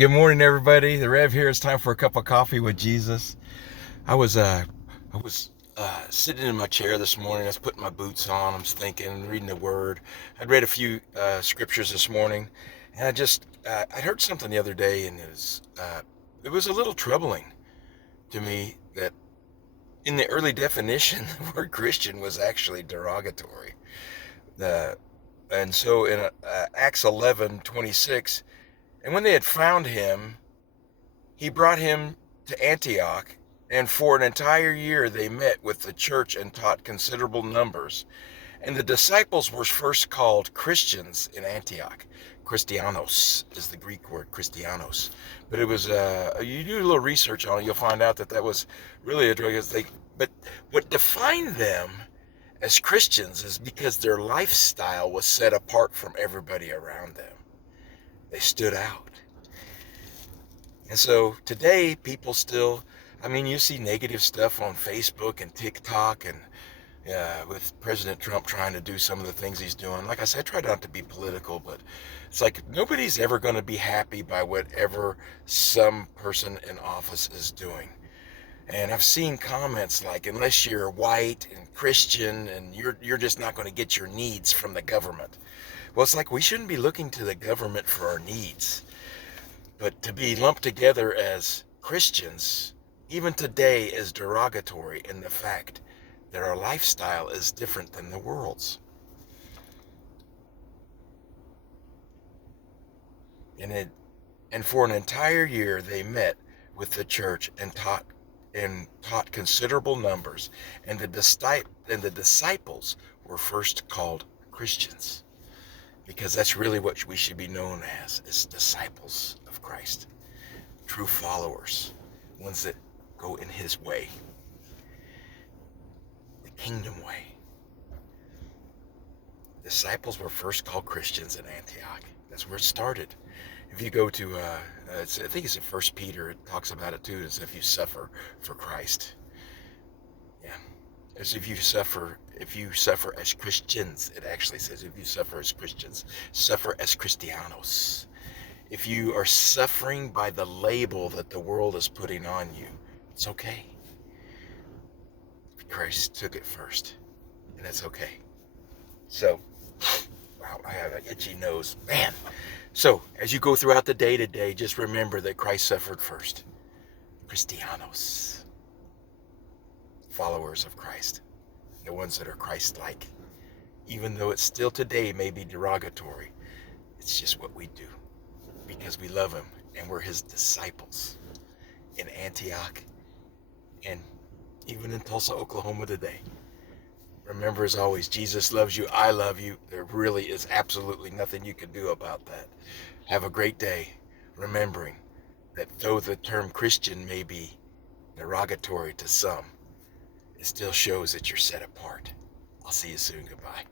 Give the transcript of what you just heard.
Good morning, everybody. The Rev here. It's time for a cup of coffee with Jesus. I was sitting in my chair this morning. I was putting my boots on. I'm thinking, reading the Word. I'd read a few scriptures this morning, and I heard something the other day, and it was a little troubling to me that in the early definition, the word Christian was actually derogatory. The and so in Acts 11:26, and when they had found him, he brought him to Antioch, and for an entire year they met with the church and taught considerable numbers. And the disciples were first called Christians in Antioch. Christianos is the Greek word, Christianos. But it was, you do a little research on it, you'll find out that that was really a drug. But what defined them as Christians is because their lifestyle was set apart from everybody around them. They stood out. And so today, people still, you see negative stuff on Facebook and TikTok, and with President Trump trying to do some of the things he's doing. Like I said, I try not to be political, but it's like nobody's ever going to be happy by whatever some person in office is doing. And I've seen comments like, unless you're white and Christian and you're just not going to get your needs from the government. Well, it's like we shouldn't be looking to the government for our needs. But to be lumped together as Christians, even today, is derogatory in the fact that our lifestyle is different than the world's. And for an entire year they met with the church and taught considerable numbers, and the disciples were first called Christians, because that's really what we should be known as disciples of Christ, true followers, ones that go in his way, the kingdom way. Disciples were first called Christians in Antioch. That's where it started. If you go to, I think it's in 1 Peter, it talks about it too, as if you suffer for Christ. Yeah, as if you suffer as Christians. It actually says if you suffer as Christians, suffer as Christianos. If you are suffering by the label that the world is putting on you, it's okay. Christ took it first, and it's okay. So, wow, I have an itchy nose, man. So, as you go throughout the day today, just remember that Christ suffered first. Christianos, followers of Christ, the ones that are Christ-like. Even though it still today may be derogatory, it's just what we do because we love him and we're his disciples in Antioch and even in Tulsa, Oklahoma today. Remember, as always, Jesus loves you. I love you. There really is absolutely nothing you can do about that. Have a great day, remembering that though the term Christian may be derogatory to some, it still shows that you're set apart. I'll see you soon. Goodbye.